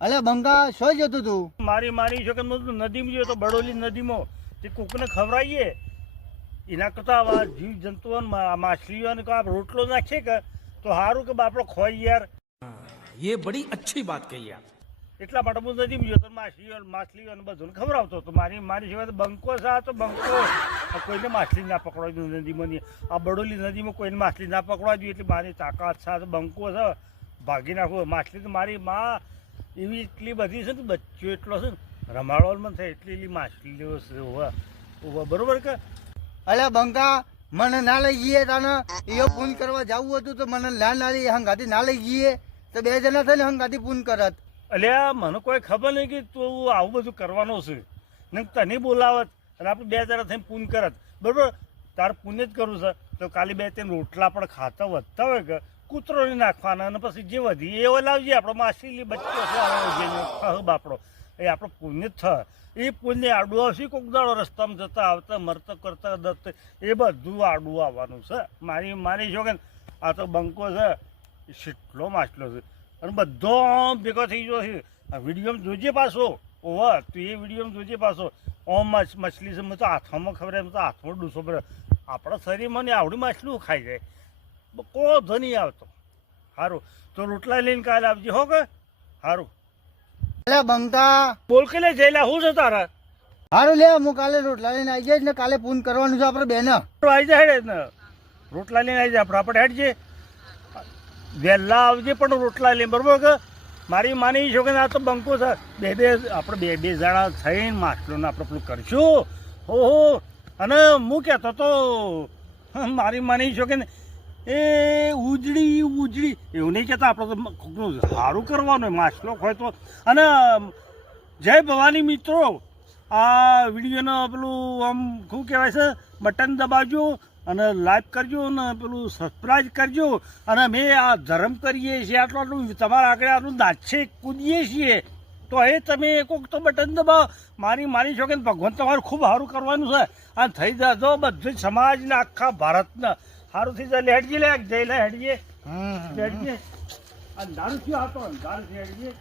અલે બંગા શું જતું તું? મારી છોકરી નદીમાં ગયો તો બડોલી નદીમાં તે કોકને ખવડાવીએ એના કરતા આવા જીવ જંતુઓ માછલીઓને રોટલો નાખીએ કે તો સારું કે બાપડો ખોઈ યાર. ये बड़ी अच्छी बात कही आप. એટલા માટે હું નદીમાં ગયો તો માછલીઓને બધું ખવડાવતો હતો. મારી સિવાય તો બંકો છે. આ તો બંકો કોઈને માછલી ના પકડવા જોઈએ નદીમાં. આ બડોલી નદીમાં કોઈને માછલી ના પકડવા જોઈએ એટલે મારી તાકાત છે. બંકો છે ભાગી નાખવું. માછલી તો મારી માં એવી એટલી બધી છે ને, બચ્ચો એટલો છે ને રમાડવામાં થાય એટલી માછલીઓ છે. બરોબર કે? અલે બંગા મને ના લઈ જઈએ તાને એવો પૂન કરવા જવું હતું તો મને ના લઈ હંગાથી ના લઈ જઈએ તો બે જણા થઈને હંગાથી પૂન કરત. અલ્યા મને કોઈ ખબર નહીં કે તું આવું બધું કરવાનો છે ને તને બોલાવત અને આપણે બે જણા થઈને પૂન કરત. બરોબર? તારે પુણ્ય જ કરવું છે તો કાલે બે ત્રણ રોટલા પણ ખાતા વધતા હોય કે કૂતરો નહીં નાખવાના અને પછી જે વધી એવો લાવજે. આપણો માછલી બચ્ચો છે બાપડો એ આપણો પુણ્ય જ થાય. એ પુણ્ય આડું આવશે કોક દાડો રસ્તામાં જતા આવતા મરતા કરતા દરતા એ બધું આડું આવવાનું છે. મારી છોકરી આ તો બંકો છે કેટલો માછલો છે અને બધો ભેગો થઈ ગયો છે. આ વિડીયોમાં જોજે પાછો. ઓવા તું એ વિડીયોમાં જોજે પાછો. ઓમ મછલી છે મેં તો હાથમાં ખબર એમ તો હાથમાં ડૂસો પડે. આપણા શરીરમાં ને આવડી માછલું ખાઈ જાય કોઈ ધની આવતો. સારું તો રોટલા લઈને કાલે આવજે હો કે? સારું. અલે બંગા બોલ કે લે જઈલા શું છે તારા? સારું લે હું કાલે રોટલા લઈને આવી જઈશ ને કાલે પૂન કરવાનું છે આપણે બેન. આવી જાય ને રોટલા લઈને આવી જાય આપણે હેડજે વહેલા આવજે પણ રોટલા લઈને. બરોબર કે? મારી છોકરી આ તો બંકો છે. આપણે બે જણા થઈને માછલોને આપણે પેલું કરશું. ઓહો અને હું કહેતો તો મારી છોકરીને એ ઉજળી એવું નહીં કહેતા. આપણે તો કોકનું સારું કરવાનું માછલો હોય તો. અને જય ભવાની મિત્રો આ વિડીયોનો પેલું આમ શું કહેવાય છે બટન દબાવજો અને લાઈક કરજો અને પેલું સબસ્ક્રાઈબ કરજો. અને અમે આ ધર્મ કરીએ છીએ આટલું તમારા આગળ આટલું દાછે કૂદીએ છીએ તો એ તમે કોઈક તો બટન દબાવો. મારી છોકરીને ભગવાન તમારું ખૂબ સારું કરવાનું છે. આ થઈ જજો બધું સમાજને આખા ભારતને સારું થઈ જાય. હેડજી લે જઈ લે હેડીએ હેડીએ. આ દારૂ થયો હતો દારૂ હેડીએ.